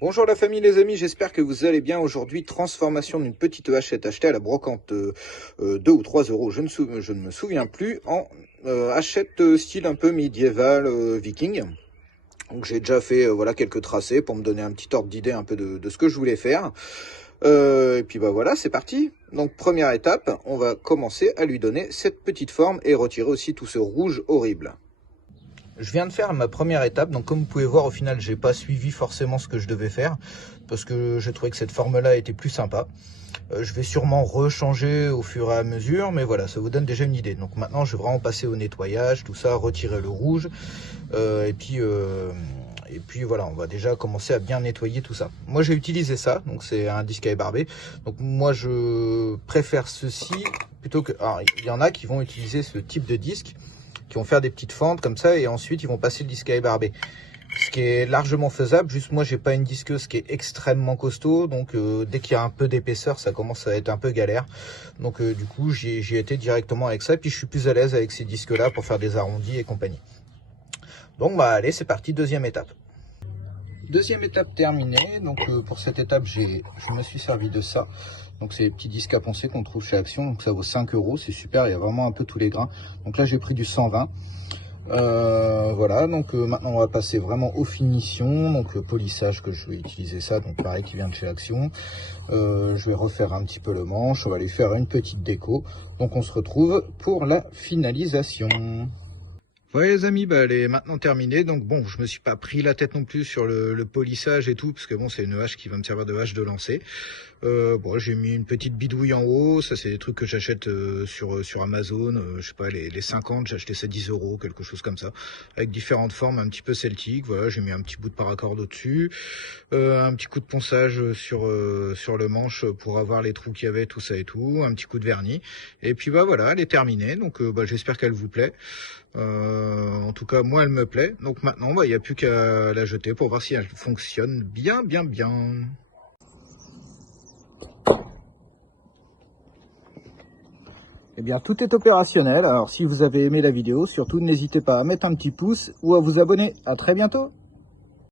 Bonjour la famille, les amis, j'espère que vous allez bien. Aujourd'hui, transformation d'une petite hachette achetée à la brocante 2 ou 3 euros, je ne me souviens plus, en hachette style un peu médiéval viking. Donc j'ai déjà fait voilà, quelques tracés pour me donner un petit ordre d'idée un peu de ce que je voulais faire. Et puis bah voilà, c'est parti. Donc première étape, on va commencer à lui donner cette petite forme et retirer aussi tout ce rouge horrible. Je viens de faire ma première étape, donc comme vous pouvez voir, au final, j'ai pas suivi forcément ce que je devais faire, parce que j'ai trouvé que cette forme-là était plus sympa. Je vais sûrement rechanger au fur et à mesure, mais voilà, ça vous donne déjà une idée. Donc maintenant, je vais vraiment passer au nettoyage, tout ça, retirer le rouge, et puis voilà, on va déjà commencer à bien nettoyer tout ça. Moi, j'ai utilisé ça, donc c'est un disque à ébarber. Donc moi, je préfère ceci plutôt que... Alors, il y en a qui vont utiliser ce type de disque, qui vont faire des petites fentes comme ça et ensuite ils vont passer le disque à ébarber, ce qui est largement faisable. Juste moi j'ai pas une disqueuse qui est extrêmement costaud, donc dès qu'il y a un peu d'épaisseur ça commence à être un peu galère, donc du coup j'y étais directement avec ça, et puis je suis plus à l'aise avec ces disques là pour faire des arrondis et compagnie. Donc bah allez, c'est parti, deuxième étape. Deuxième étape terminée. Donc pour cette étape, je me suis servi de ça. Donc c'est les petits disques à poncer qu'on trouve chez Action. Donc ça vaut 5 euros, c'est super, il y a vraiment un peu tous les grains. Donc là j'ai pris du 120. Voilà, donc maintenant on va passer vraiment aux finitions. Donc le polissage, que je vais utiliser ça, donc pareil, qui vient de chez Action. Je vais refaire un petit peu le manche, on va lui faire une petite déco. Donc on se retrouve pour la finalisation. Ouais les amis, bah, elle est maintenant terminée. Donc bon, je me suis pas pris la tête non plus sur le polissage et tout, parce que bon, c'est une hache qui va me servir de hache de lancer. Bon, j'ai mis une petite bidouille en haut. Ça, c'est des trucs que j'achète sur Amazon. Je sais pas, les 50, j'ai acheté ça 10 euros, quelque chose comme ça, avec différentes formes un petit peu celtiques. Voilà, j'ai mis un petit bout de paracorde au-dessus, un petit coup de ponçage sur le manche pour avoir les trous qu'il y avait, tout ça et tout, un petit coup de vernis. Et puis bah voilà, elle est terminée. Donc bah, j'espère qu'elle vous plaît. En tout cas, moi, elle me plaît. Donc maintenant, bah, il n'y a plus qu'à la jeter pour voir si elle fonctionne bien. Eh bien, tout est opérationnel. Alors, si vous avez aimé la vidéo, surtout n'hésitez pas à mettre un petit pouce ou à vous abonner. À très bientôt.